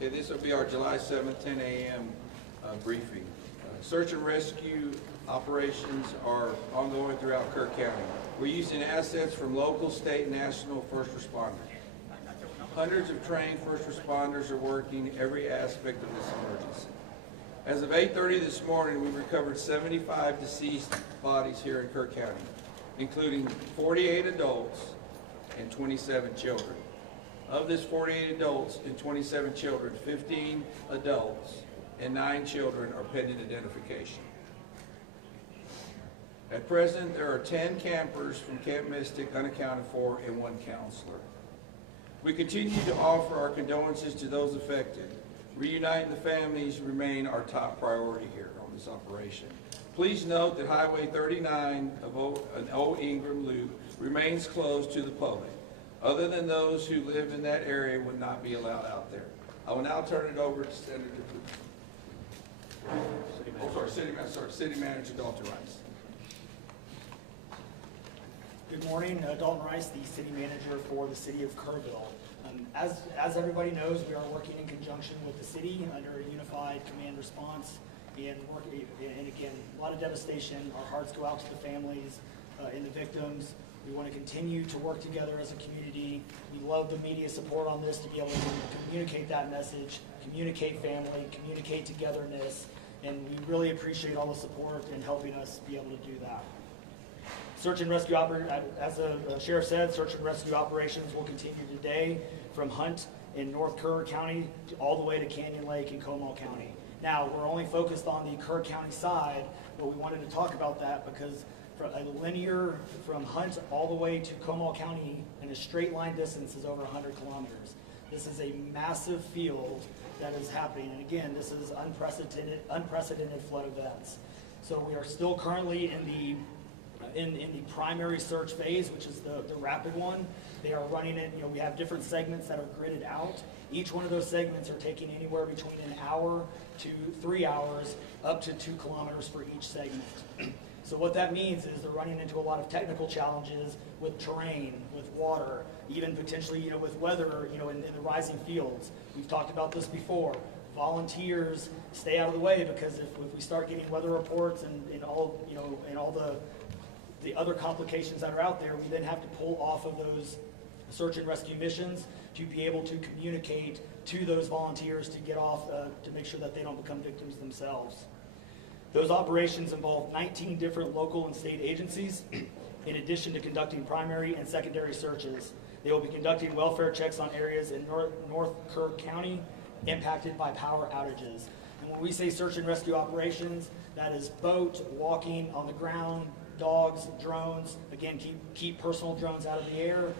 Okay, this will be our July 7th, 10 a.m. Briefing. Search and rescue operations are ongoing throughout Kerr County. We're using assets from local, state, and national first responders. Hundreds of trained first responders are working every aspect of this emergency. As of 8:30 this morning, we've recovered 75 deceased bodies here in Kerr County, including 48 adults and 27 children. Of this 48 adults and 27 children, 15 adults and 9 children are pending identification. At present, there are 10 campers from Camp Mystic unaccounted for and 1 counselor. We continue to offer our condolences to those affected. Reuniting the families remain our top priority here on this operation. Please note that Highway 39 of an Old Ingram Loop remains closed to the public. Other than those who live in that area would not be allowed out there. I will now turn it over to City Manager Dalton Rice. Good morning, Dalton Rice, the City Manager for the City of Kerrville. As everybody knows, we are working in conjunction with the city under a unified command response and again, a lot of devastation. Our hearts go out to the families and the victims. We want to continue to work together as a community. We love the media support on this to be able to communicate that message, communicate family, communicate togetherness, and we really appreciate all the support in helping us be able to do that. Search and rescue as the sheriff said, search and rescue operations will continue today from Hunt in North Kerr County all the way to Canyon Lake in Comal County. Now, we're only focused on the Kerr County side, but we wanted to talk about that because a linear from Hunt all the way to Comal County in a straight line distance is over 100 kilometers. This is a massive field that is happening, and again, this is unprecedented flood events. So we are still currently in the primary search phase, which is the rapid one. They are running it, we have different segments that are gridded out. Each one of those segments are taking anywhere between an hour to 3 hours, up to 2 kilometers for each segment. So what that means is they're running into a lot of technical challenges with terrain, with water, even potentially, with weather, in the rising fields. We've talked about this before. Volunteers stay out of the way because if we start getting weather reports and all, and all the other complications that are out there, we then have to pull off of those search and rescue missions to be able to communicate to those volunteers to get off, to make sure that they don't become victims themselves. Those operations involve 19 different local and state agencies, in addition to conducting primary and secondary searches. They will be conducting welfare checks on areas in North Kerr County impacted by power outages. And when we say search and rescue operations, that is boat, walking, on the ground, dogs, drones. Again, keep personal drones out of the air.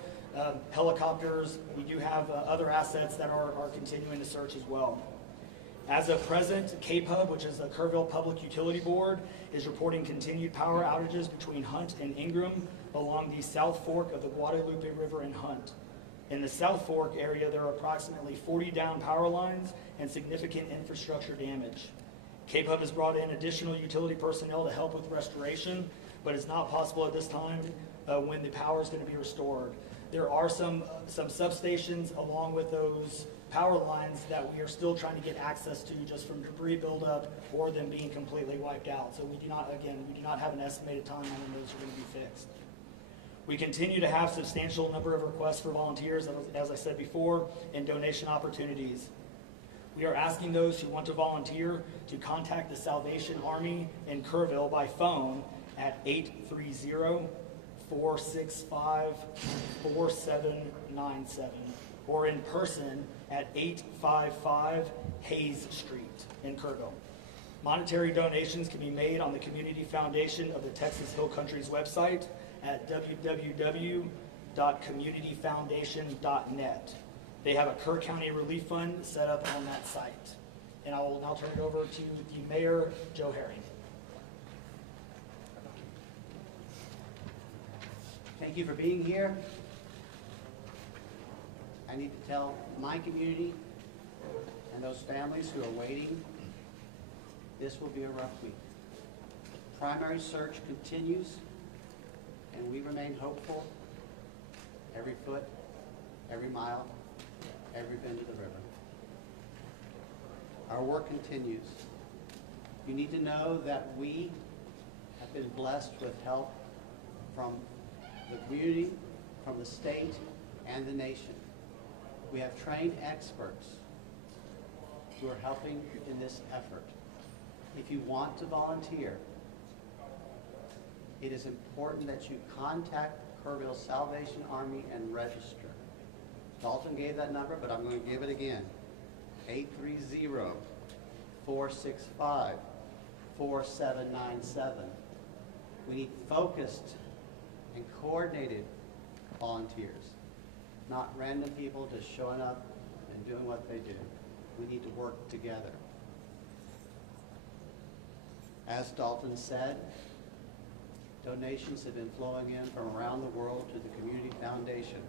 Helicopters. We do have other assets that are continuing to search as well. As of present, KPUB, which is the Kerrville Public Utility Board, is reporting continued power outages between Hunt and Ingram along the South Fork of the Guadalupe River in Hunt. In the South Fork area, there are approximately 40 down power lines and significant infrastructure damage. KPUB has brought in additional utility personnel to help with restoration, but it's not possible at this time when the power is going to be restored. There are some substations along with those power lines that we are still trying to get access to just from debris buildup or them being completely wiped out. So we do not have an estimated timeline when those are going to be fixed. We continue to have substantial number of requests for volunteers, as I said before, and donation opportunities. We are asking those who want to volunteer to contact the Salvation Army in Kerrville by phone at 830-465-4797 or in person at 855 Hayes Street in Kerrville. Monetary donations can be made on the Community Foundation of the Texas Hill Country's website at www.communityfoundation.net. They have a Kerr County Relief Fund set up on that site. And I will now turn it over to the Mayor, Joe Herring. Thank you for being here. I need to tell my community and those families who are waiting, this will be a rough week. Primary search continues, and we remain hopeful every foot, every mile, every bend of the river. Our work continues. You need to know that we have been blessed with help from the community, from the state, and the nation. We have trained experts who are helping in this effort. If you want to volunteer, it is important that you contact Kerrville Salvation Army and register. Dalton gave that number, but I'm going to give it again. 830-465-4797. We need focused and coordinated volunteers, not random people just showing up and doing what they do. We need to work together. As Dalton said, donations have been flowing in from around the world to the Community Foundation.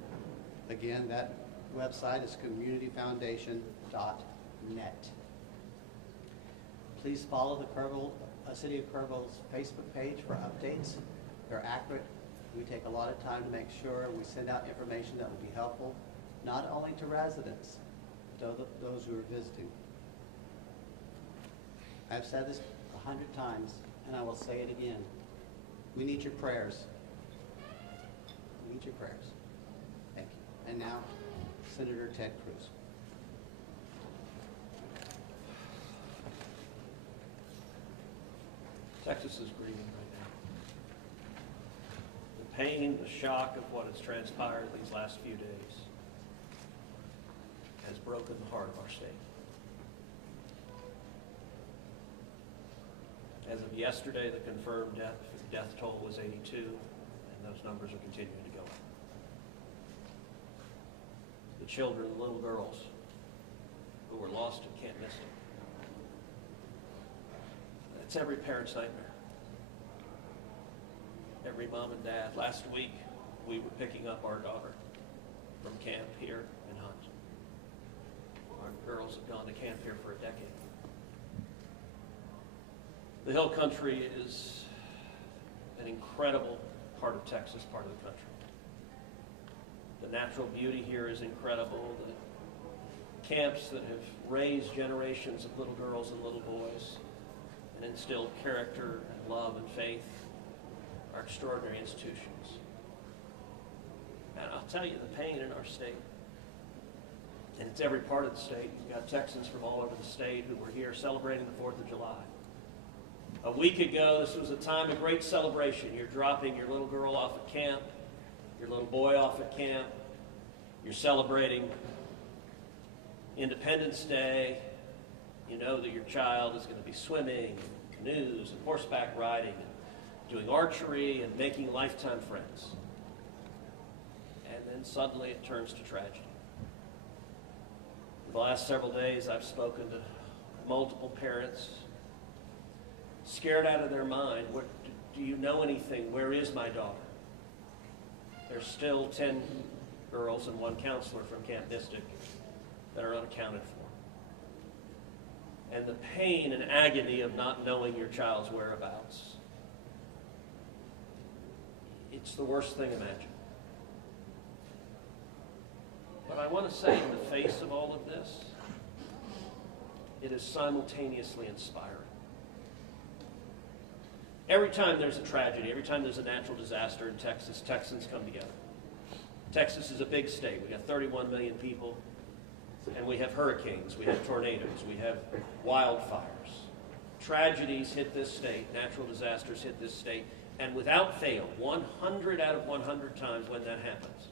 Again, that website is communityfoundation.net. Please follow the City of Kerrville's Facebook page for updates. They're accurate. We take a lot of time to make sure we send out information that will be helpful, not only to residents, but to those who are visiting. I've said this 100 times, and I will say it again. We need your prayers. We need your prayers. Thank you. And now, Senator Ted Cruz. Texas is grieving right now. The pain, the shock of what has transpired these last few days has broken the heart of our state. As of yesterday, the confirmed death toll was 82, and those numbers are continuing to go up. The children, the little girls who were lost in Camp Mystic. It's every parent's nightmare. Every mom and dad. Last week, we were picking up our daughter from camp here in Hunt. Our girls have gone to camp here for a decade. The Hill Country is an incredible part of Texas, part of the country. The natural beauty here is incredible. The camps that have raised generations of little girls and little boys and instilled character and love and faith are extraordinary institutions. And I'll tell you, the pain in our state, and it's every part of the state. You've got Texans from all over the state who were here celebrating the 4th of July. A week ago, this was a time of great celebration. You're dropping your little girl off at camp, your little boy off at camp. You're celebrating Independence Day. You know that your child is going to be swimming, canoes, and horseback riding, and doing archery, and making lifetime friends. And then suddenly it turns to tragedy. For the last several days, I've spoken to multiple parents, scared out of their mind. Do you know anything? Where is my daughter? There's still 10 girls and 1 counselor from Camp Mystic that are unaccounted for. And the pain and agony of not knowing your child's whereabouts, it's the worst thing imagined. But I want to say, in the face of all of this, it is simultaneously inspiring. Every time there's a tragedy, every time there's a natural disaster in Texas, Texans come together. Texas is a big state. We got 31 million people, and we have hurricanes, we have tornadoes, we have wildfires. Tragedies hit this state, natural disasters hit this state, and without fail, 100 out of 100 times when that happens,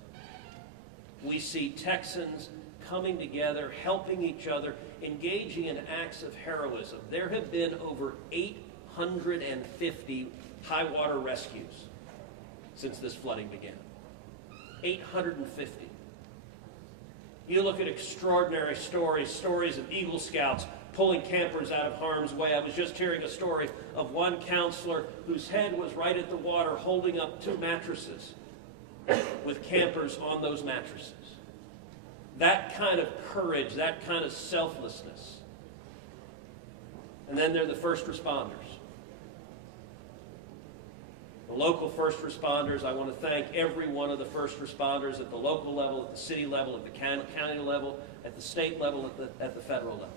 we see Texans coming together, helping each other, engaging in acts of heroism. There have been over 850 high water rescues since this flooding began. 850. You look at extraordinary stories of Eagle Scouts pulling campers out of harm's way. I was just hearing a story of one counselor whose head was right at the water holding up 2 mattresses with campers on those mattresses. That kind of courage, that kind of selflessness. And then there are the first responders. The local first responders. I want to thank every one of the first responders at the local level, at the city level, at the county level, at the state level, at the federal level.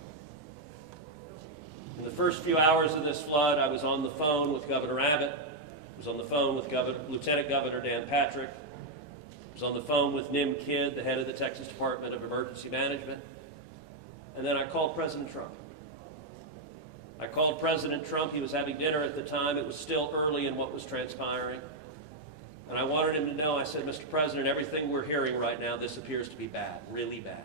In the first few hours of this flood, I was on the phone with Governor Abbott. I was on the phone with Lieutenant Governor Dan Patrick. I was on the phone with Nim Kidd, the head of the Texas Department of Emergency Management. And then I called President Trump. I called President Trump. He was having dinner at the time. It was still early in what was transpiring. And I wanted him to know, I said, Mr. President, everything we're hearing right now, this appears to be bad, really bad.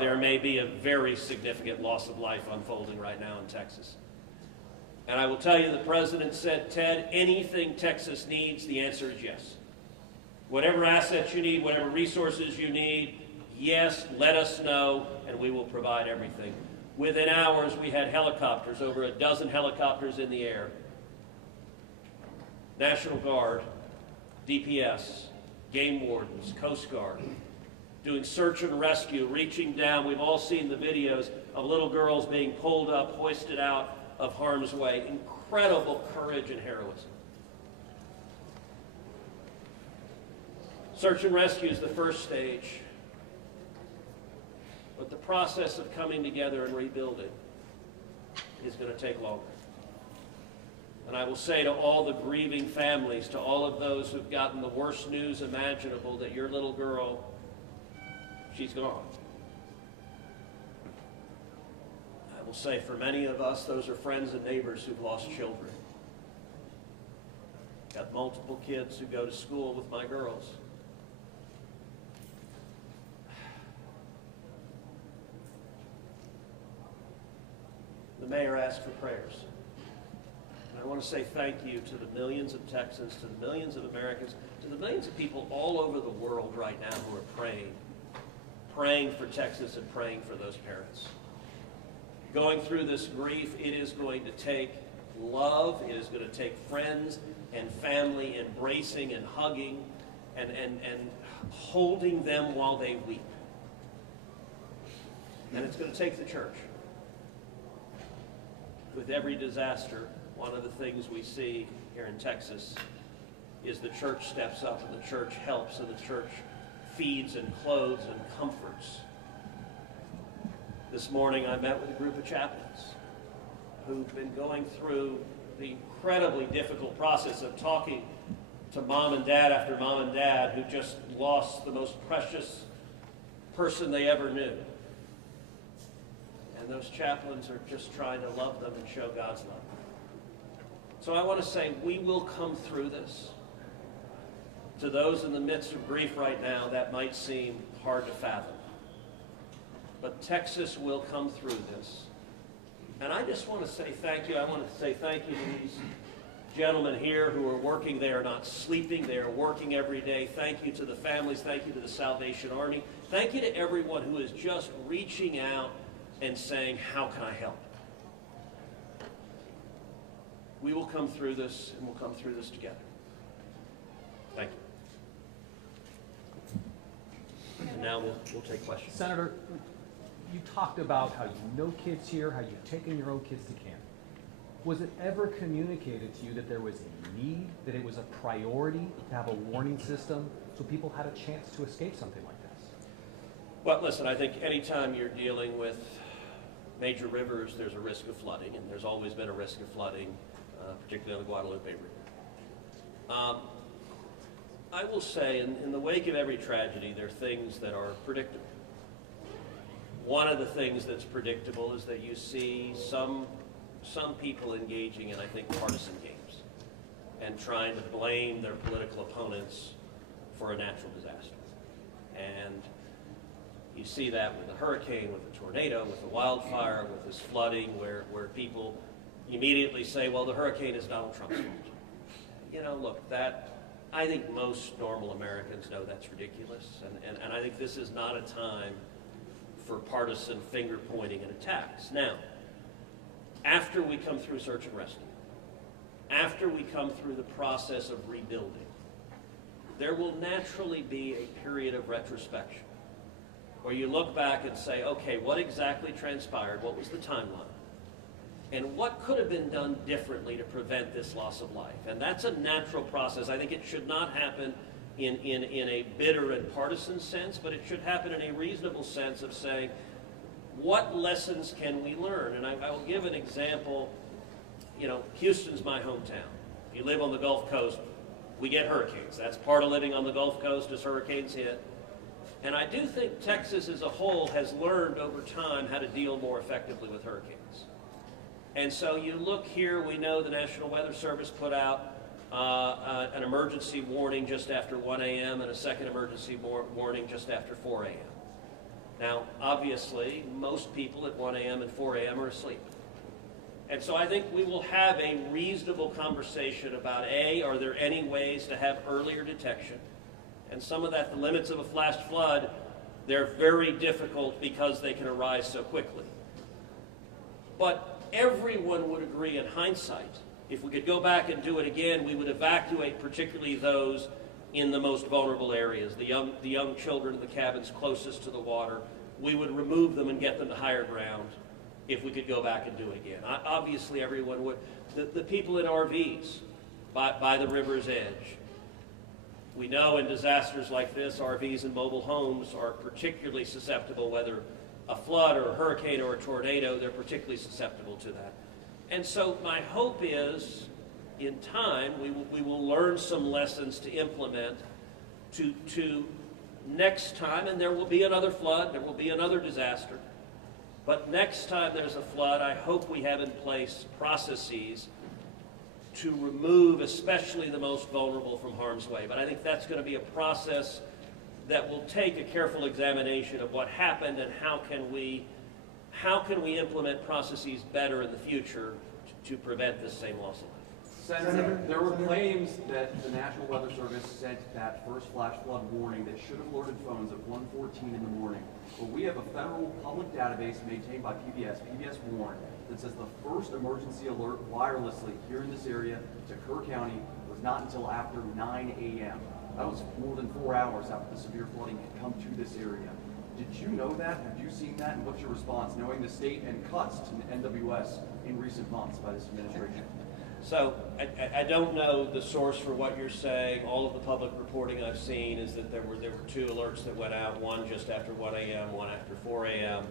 There may be a very significant loss of life unfolding right now in Texas. And I will tell you, the President said, Ted, anything Texas needs, the answer is yes. Whatever assets you need, whatever resources you need, yes, let us know, and we will provide everything. Within hours, we had helicopters, over a dozen helicopters in the air. National Guard, DPS, game wardens, Coast Guard, doing search and rescue, reaching down. We've all seen the videos of little girls being pulled up, hoisted out of harm's way. Incredible courage and heroism. Search and rescue is the first stage, but the process of coming together and rebuilding is going to take longer. And I will say to all the grieving families, to all of those who've gotten the worst news imaginable, that your little girl, she's gone. I will say for many of us, those are friends and neighbors who've lost children. Got multiple kids who go to school with my girls. The mayor asked for prayers. And I want to say thank you to the millions of Texans, to the millions of Americans, to the millions of people all over the world right now who are praying for Texas and praying for those parents. Going through this grief, it is going to take love, it is going to take friends and family embracing and hugging and holding them while they weep. And it's going to take the church. With every disaster, one of the things we see here in Texas is the church steps up and the church helps and the church feeds and clothes and comforts. This morning I met with a group of chaplains who've been going through the incredibly difficult process of talking to mom and dad after mom and dad who just lost the most precious person they ever knew. And those chaplains are just trying to love them and show God's love. So I want to say we will come through this. To those in the midst of grief right now, that might seem hard to fathom. But Texas will come through this. And I just want to say thank you. I want to say thank you to these gentlemen here who are working. They are not sleeping. They are working every day. Thank you to the families. Thank you to the Salvation Army. Thank you to everyone who is just reaching out and saying, how can I help? We will come through this, and we'll come through this together. Thank you. And now we'll take questions. Senator, you talked about how you know kids here, how you've taken your own kids to camp. Was it ever communicated to you that there was a need, that it was a priority to have a warning system so people had a chance to escape something like this? Well, listen, I think anytime you're dealing with major rivers, there's a risk of flooding, and there's always been a risk of flooding, particularly on the Guadalupe River. I will say, in the wake of every tragedy, there are things that are predictable. One of the things that's predictable is that you see some people engaging in, I think, partisan games and trying to blame their political opponents for a natural disaster. And you see that with a hurricane, with a tornado, with a wildfire, with this flooding, where people immediately say, well, the hurricane is Donald Trump's fault. You know, look, that, I think most normal Americans know that's ridiculous, and I think this is not a time for partisan finger pointing and attacks. Now, after we come through search and rescue, after we come through the process of rebuilding, there will naturally be a period of retrospection where you look back and say, okay, what exactly transpired? What was the timeline? And what could have been done differently to prevent this loss of life? And that's a natural process. I think it should not happen in a bitter and partisan sense, but it should happen in a reasonable sense of saying, what lessons can we learn? And I will give an example. You know, Houston's my hometown. If you live on the Gulf Coast, we get hurricanes. That's part of living on the Gulf Coast as hurricanes hit. And I do think Texas as a whole has learned over time how to deal more effectively with hurricanes. And so you look here, we know the National Weather Service put out an emergency warning just after 1 a.m. and a second emergency warning just after 4 a.m. Now, obviously, most people at 1 a.m. and 4 a.m. are asleep. And so I think we will have a reasonable conversation about, A, are there any ways to have earlier detection? And some of that, the limits of a flash flood, they're very difficult because they can arise so quickly. But everyone would agree in hindsight, if we could go back and do it again, we would evacuate particularly those in the most vulnerable areas, the young children in the cabins closest to the water. We would remove them and get them to higher ground if we could go back and do it again. Obviously, everyone would. The people in RVs by the river's edge. We know in disasters like this, RVs and mobile homes are particularly susceptible, whether a flood or a hurricane or a tornado, they're particularly susceptible to that. And so my hope is, in time, we will learn some lessons to implement to next time, and there will be another flood, there will be another disaster. But next time there's a flood, I hope we have in place processes to remove especially the most vulnerable from harm's way. But I think that's going to be a process that will take a careful examination of what happened and how can we implement processes better in the future to prevent this same loss of life. Senator, there were claims that the National Weather Service sent that first flash flood warning that should have alerted phones at 1:14 in the morning. But we have a federal public database maintained by PBS Warn, that says the first emergency alert wirelessly here in this area to Kerr County was not until after 9 a.m. That was more than 4 hours after the severe flooding had come to this area. Did you know that? Have you seen that? And what's your response, knowing the state and cuts to NWS in recent months by this administration? So I don't know the source for what you're saying. All of the public reporting I've seen is that there were two alerts that went out, one just after 1 a.m., one after 4 a.m.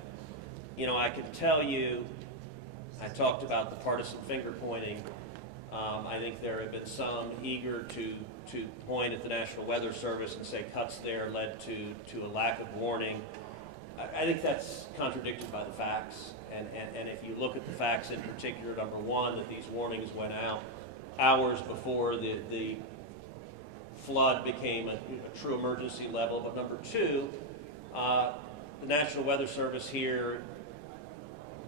You know, I can tell you, I talked about the partisan finger pointing. I think there have been some eager to point at the National Weather Service and say cuts there led to a lack of warning. I think that's contradicted by the facts. And if you look at the facts in particular, number one, that these warnings went out hours before the flood became a true emergency level. But number two, the National Weather Service here,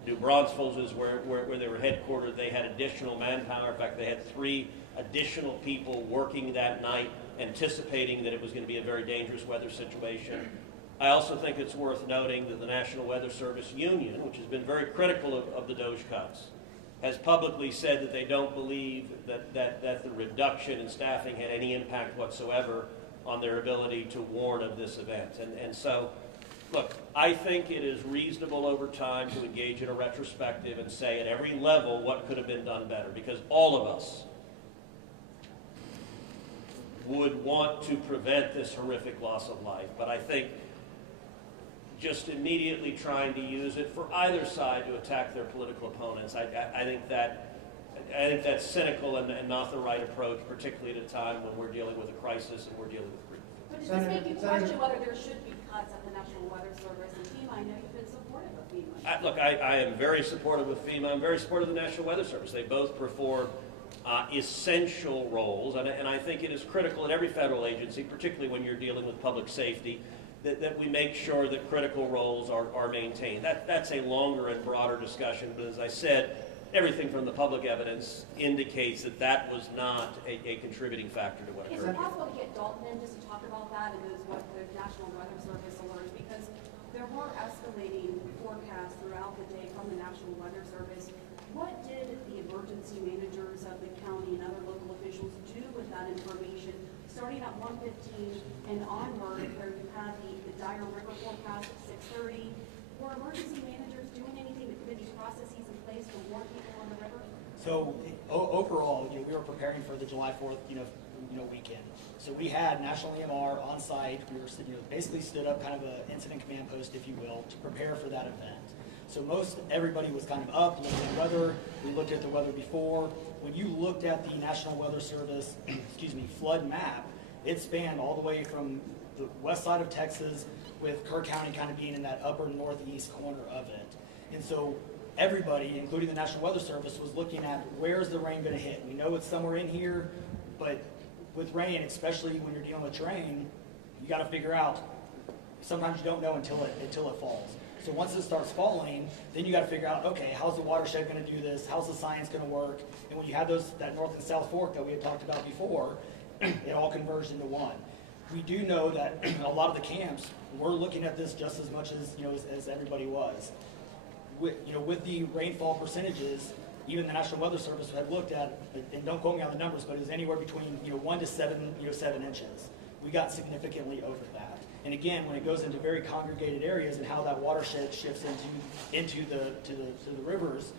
New Braunfels is where they were headquartered. They had additional manpower. In fact, they had 3 additional people working that night, anticipating that it was going to be a very dangerous weather situation. I also think it's worth noting that the National Weather Service Union, which has been very critical of the DOGE cuts, has publicly said that they don't believe that the reduction in staffing had any impact whatsoever on their ability to warn of this event. And so, look, I think it is reasonable over time to engage in a retrospective and say at every level what could have been done better, because all of us would want to prevent this horrific loss of life. But I think just immediately trying to use it for either side to attack their political opponents, I think that's cynical and not the right approach, particularly at a time when we're dealing with a crisis and we're dealing with grief. But does this make you question whether there should be cuts at the National Weather Service and FEMA? I know you've been supportive of FEMA. Look, I am very supportive of FEMA. I'm very supportive of the National Weather Service. They both perform essential roles, and I think it is critical in every federal agency, particularly when you're dealing with public safety, that we make sure that critical roles are maintained. That's a longer and broader discussion, but as I said, everything from the public evidence indicates that was not a contributing factor to what Is occurred. it possible to get Dalton in just to talk about that and what the National Weather Service alerts? Because there were escalating forecasts throughout the day from the National Weather Service. What did the emergency managers of the county and other local officials do with that information, starting at 1:15 and onward, where you had the dire river forecast at 6:30? Were emergency managers doing anything to put these processes in place to warn people on the river? So overall, we were preparing for the July 4th, weekend. So we had National EMR on site. We were basically stood up kind of an incident command post, if you will, to prepare for that event. So everybody was kind of up, looking at weather. We looked at the weather before. When you looked at the National Weather Service, flood map, it spanned all the way from the west side of Texas, with Kerr County kind of being in that upper northeast corner of it. And so everybody, including the National Weather Service, was looking at where's the rain going to hit. We know it's somewhere in here, but with rain, especially when you're dealing with terrain, you got to figure out. Sometimes you don't know until it falls. So once it starts falling, then you got to figure out, okay, how's the watershed going to do this? How's the science going to work? And when you have that north and south fork that we had talked about before, it all converged into one. We do know that a lot of the camps were looking at this just as much as everybody was. With the rainfall percentages, even the National Weather Service had looked at, and don't quote me on the numbers, but it was anywhere between 1 to 7 inches. We got significantly over that. And again, when it goes into very congregated areas and how that watershed shifts into the rivers,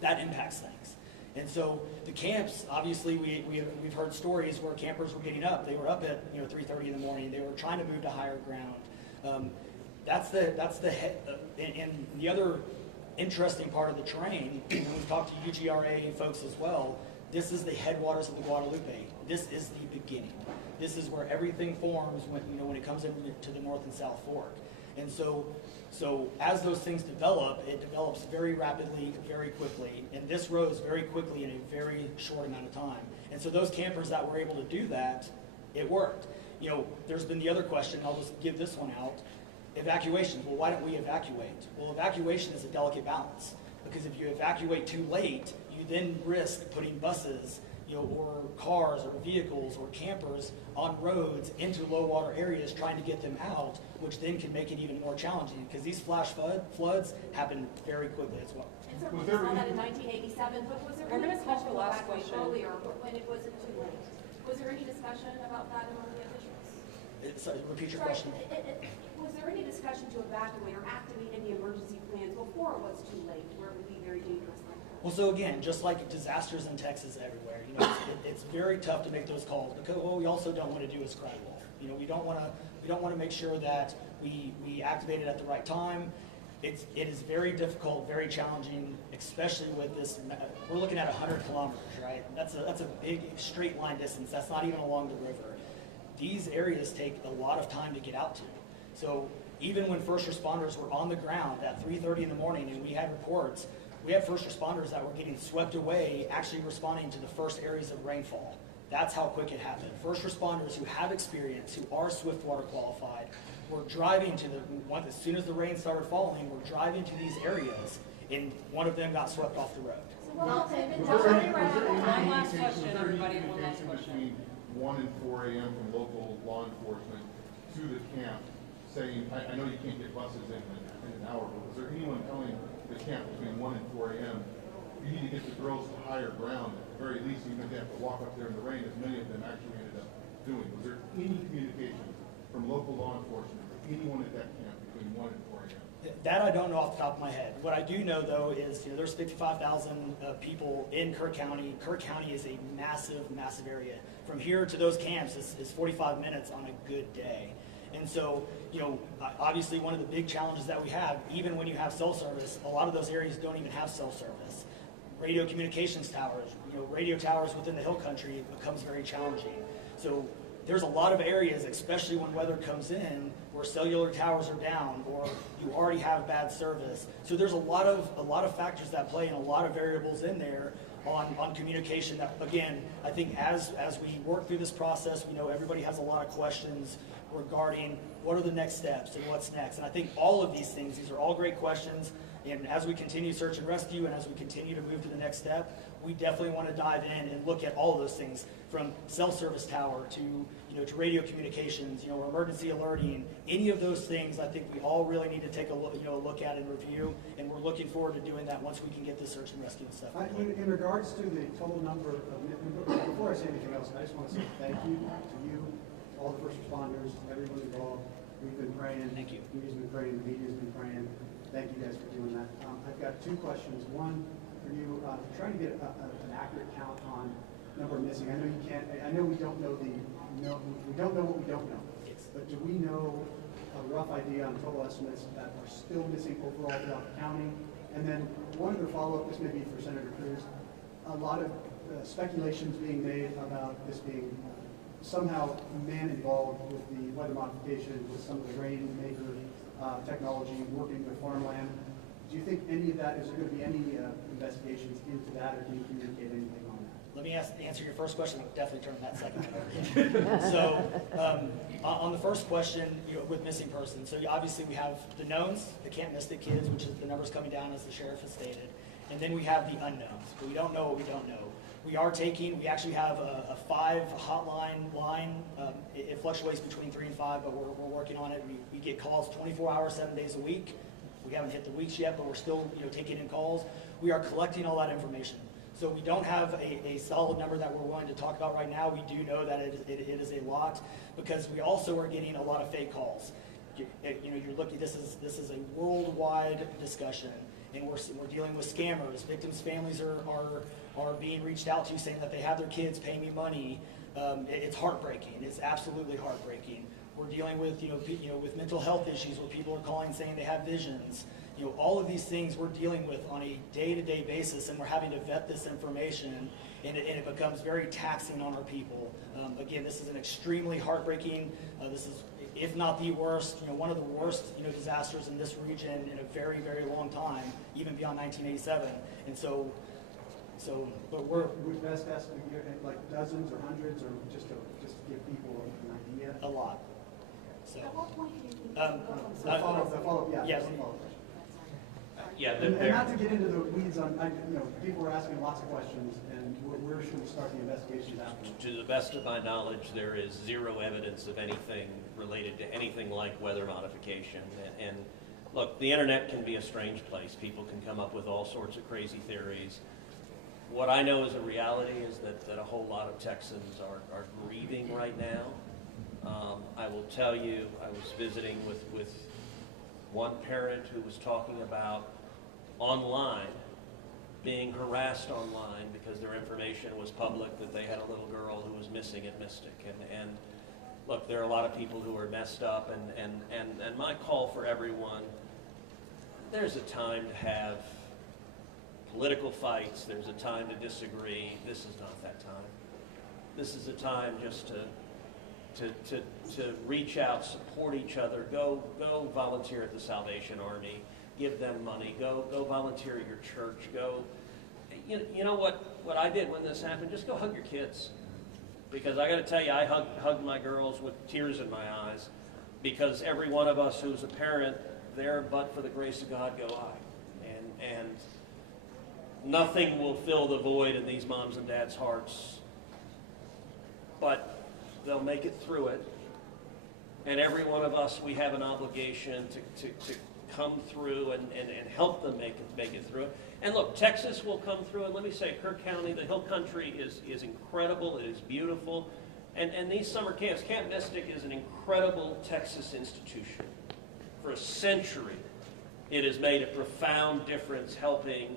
that impacts things. And so the camps, obviously, we've heard stories where campers were getting up. They were up at 3:30 in the morning. They were trying to move to higher ground. That's the head. And the other interesting part of the terrain, and we've talked to UGRA folks as well, this is the headwaters of the Guadalupe. This is the beginning. This is where everything forms when it comes into the North and South Fork. And so as those things develop, it develops very rapidly, very quickly, and this rose very quickly in a very short amount of time. And so those campers that were able to do that, it worked. There's been the other question, I'll just give this one out. Evacuation. Well, why don't we evacuate? Well, evacuation is a delicate balance, because if you evacuate too late, you then risk putting buses, or cars or vehicles or campers on roads into low water areas trying to get them out, which then can make it even more challenging, because these flash floods happen very quickly as well. And so we saw that in 1987, but was there any discussion to evacuate earlier when it wasn't too late? Was there any discussion about that among the officials? Repeat your question. Was there any discussion to evacuate or activate any emergency plans before it was too late, where it would be very dangerous like that? Well, so again, just like disasters in Texas everywhere, it's very tough to make those calls, because what we also don't want to do is cry wolf. We don't want to make sure that we activate it at the right time. It is very difficult, very challenging, especially with this. We're looking at 100 kilometers, right? That's a big straight line distance. That's not even along the river. These areas take a lot of time to get out to. So even when first responders were on the ground at 3:30 in the morning, and we had reports, we had first responders that were getting swept away, actually responding to the first areas of rainfall. That's how quick it happened. First responders who have experience, who are Swiftwater qualified, were driving to as soon as the rain started falling, were driving to these areas, and one of them got swept off the road. So what One last question, everybody, one last question. Between 1 and 4 a.m. from local law enforcement to the camp, saying, I know you can't get buses in an hour, but was there anyone telling the camp between 1 and 4 a.m., you need to get the girls to higher ground, at the very least, even if they have to walk up there in the rain, as many of them actually ended up doing? Was there any communication from local law enforcement or anyone at that camp between 1 and 4 a.m.? That I don't know off the top of my head. What I do know, though, is there's 55,000 people in Kerr County. Kerr County is a massive, massive area. From here to those camps is 45 minutes on a good day. And so, obviously one of the big challenges that we have, even when you have cell service, a lot of those areas don't even have cell service. Radio communications towers, radio towers within the hill country, it becomes very challenging. So there's a lot of areas, especially when weather comes in, where cellular towers are down or you already have bad service. So there's a lot of factors that play and a lot of variables in there on communication that, again, I think as we work through this process, we know everybody has a lot of questions regarding what are the next steps and what's next. And I think all of these things, these are all great questions. And as we continue search and rescue and as we continue to move to the next step, we definitely want to dive in and look at all of those things, from cell service tower to radio communications, or emergency alerting. Any of those things, I think we all really need to take a look at and review. And we're looking forward to doing that once we can get this search and rescue and stuff. In regards to the total number of, before I say anything else, I just want to say thank you to you, all the first responders, everyone involved. We've been praying. Thank you. Community's been praying. The media's been praying. Thank you guys for doing that. I've got two questions. One for you, trying to get an accurate count on number missing? I know you can't, I know we don't know we don't know what we don't know. But do we know a rough idea on total estimates that are still missing overall throughout the county? And then one other follow-up, this may be for Senator Cruz. A lot of speculations being made about this being somehow man involved with the weather modification, with some of the rainmaker technology, working with farmland. Do you think any of that, is there going to be any investigations into that, or can you communicate anything on that? Let me answer your first question. I'll definitely turn that second one over. So, on the first question, with missing persons, so obviously we have the knowns, the Camp Mystic kids, which is the numbers coming down as the sheriff has stated, and then we have the unknowns. But we don't know what we don't know. We actually have a 5 hotline line. It fluctuates between 3 and 5, but we're working on it. We get calls 24 hours, 7 days a week. We haven't hit the weeks yet, but we're still taking in calls. We are collecting all that information. So we don't have a solid number that we're willing to talk about right now. We do know that it is a lot, because we also are getting a lot of fake calls. You're looking. This is a worldwide discussion, and we're dealing with scammers. Victims' families are being reached out to, saying that they have their kids, pay me money. It's heartbreaking. It's absolutely heartbreaking. We're dealing with with mental health issues, where people are calling saying they have visions. All of these things we're dealing with on a day-to-day basis, and we're having to vet this information, and it becomes very taxing on our people. Again, this is an extremely heartbreaking, this is, if not the worst, one of the worst, disasters in this region in a very, very long time, even beyond 1987. And so, but we're Would best estimate like dozens or hundreds, or just to give people an idea? a lot. So, At what point do you think? The follow-up, yeah. Yeah. just a follow-up question. Yeah, And not to get into the weeds on, people are asking lots of questions, and where should we start the investigations after? to the best of my knowledge, there is zero evidence of anything related to anything like weather modification. And look, the internet can be a strange place. People can come up with all sorts of crazy theories. What I know is a reality is that a whole lot of Texans are grieving right now. I will tell you, I was visiting with one parent who was talking about online, being harassed online because their information was public, that they had a little girl who was missing at Mystic. And look, there are a lot of people who are messed up, and my call for everyone, there's a time to have political fights, there's a time to disagree. This is not that time. This is a time just to reach out, support each other, go volunteer at the Salvation Army, give them money, go volunteer at your church, you know what I did when this happened? Just go hug your kids. Because I got to tell you, I hugged my girls with tears in my eyes, because every one of us who's a parent, there but for the grace of God go I. And nothing will fill the void in these moms and dads' hearts, but they'll make it through it. And every one of us, we have an obligation to come through and help them make it through it. And look, Texas will come through, and let me say, Kerr County, the Hill Country is incredible, it is beautiful. And these summer camps, Camp Mystic is an incredible Texas institution. For a century, it has made a profound difference helping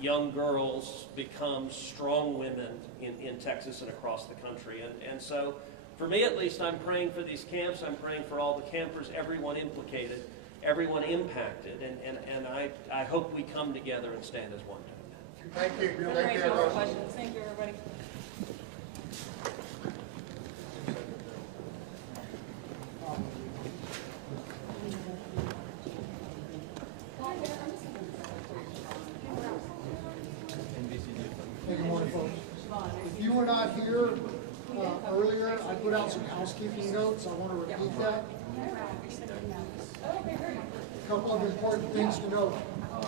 young girls become strong women in Texas and across the country. And so, for me at least, I'm praying for these camps. I'm praying for all the campers, everyone implicated, everyone impacted. And I hope we come together and stand as one. Thank you. Thank you, everybody. Thank you, everybody. Hey, good morning, folks. If you were not here earlier, I put out some housekeeping notes. I want to repeat that. A couple of important things to note.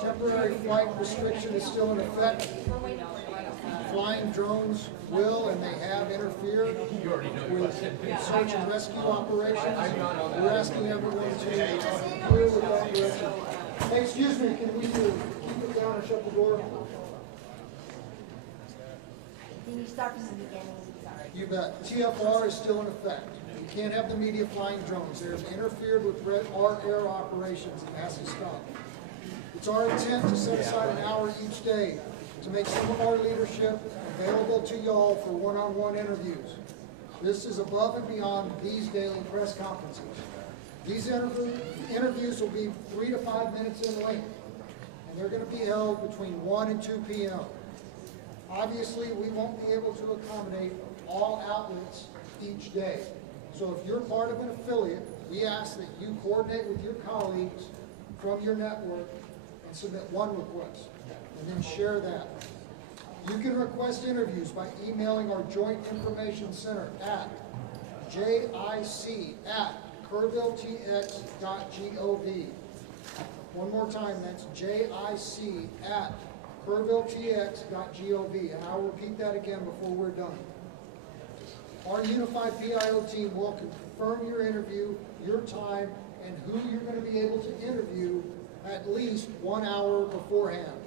Temporary flight restriction is still in effect. Flying drones will and they have interfered with search and rescue operations. We're asking everyone to clear with that direction. Hey, excuse me, can we keep it down and shut the door? Can you start from the beginning? Sorry. You bet. TFR is still in effect. You can't have the media flying drones. They have interfered with our air operations, and it has to stop. It's our intent to set aside an hour each day to make some of our leadership available to y'all for one-on-one interviews. This is above and beyond these daily press conferences. These interviews will be 3 to 5 minutes in length, and they're going to be held between 1 and 2 p.m. Obviously, we won't be able to accommodate all outlets each day. So if you're part of an affiliate, we ask that you coordinate with your colleagues from your network and submit one request, and then share that. You can request interviews by emailing our Joint Information Center at jic@kerrvilletx.gov. One more time, that's jic@kerrvilletx.gov, and I'll repeat that again before we're done. Our unified PIO team will confirm your interview, your time, and who you're going to be able to interview at least 1 hour beforehand.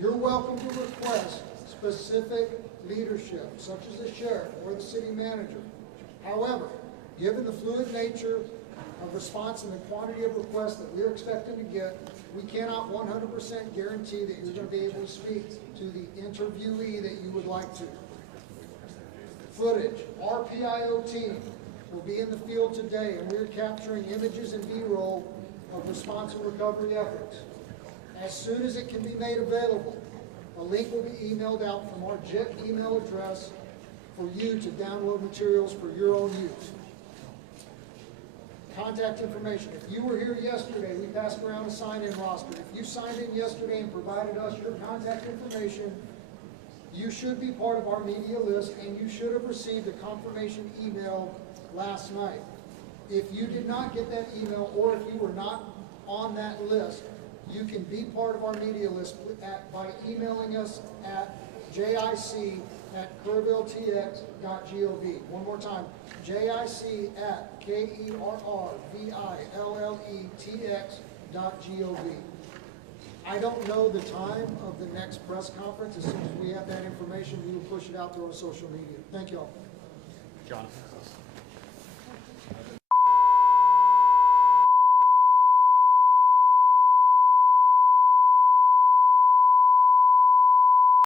You're welcome to request specific leadership, such as the sheriff or the city manager. However, given the fluid nature of response and the quantity of requests that we're expecting to get, we cannot 100% guarantee that you're going to be able to speak to the interviewee that you would like to. Footage. Our PIO team will be in the field today, and we're capturing images and B-roll of response and recovery efforts. As soon as it can be made available, a link will be emailed out from our JIT email address for you to download materials for your own use. Contact information. If you were here yesterday, we passed around a sign-in roster. If you signed in yesterday and provided us your contact information, you should be part of our media list, and you should have received a confirmation email last night. If you did not get that email, or if you were not on that list, you can be part of our media list by emailing us at jic@kerrvilletx.gov. One more time, jic@kerrvilletx.gov. I don't know the time of the next press conference. As soon as we have that information, we will push it out through our social media. Thank you all. Jonathan.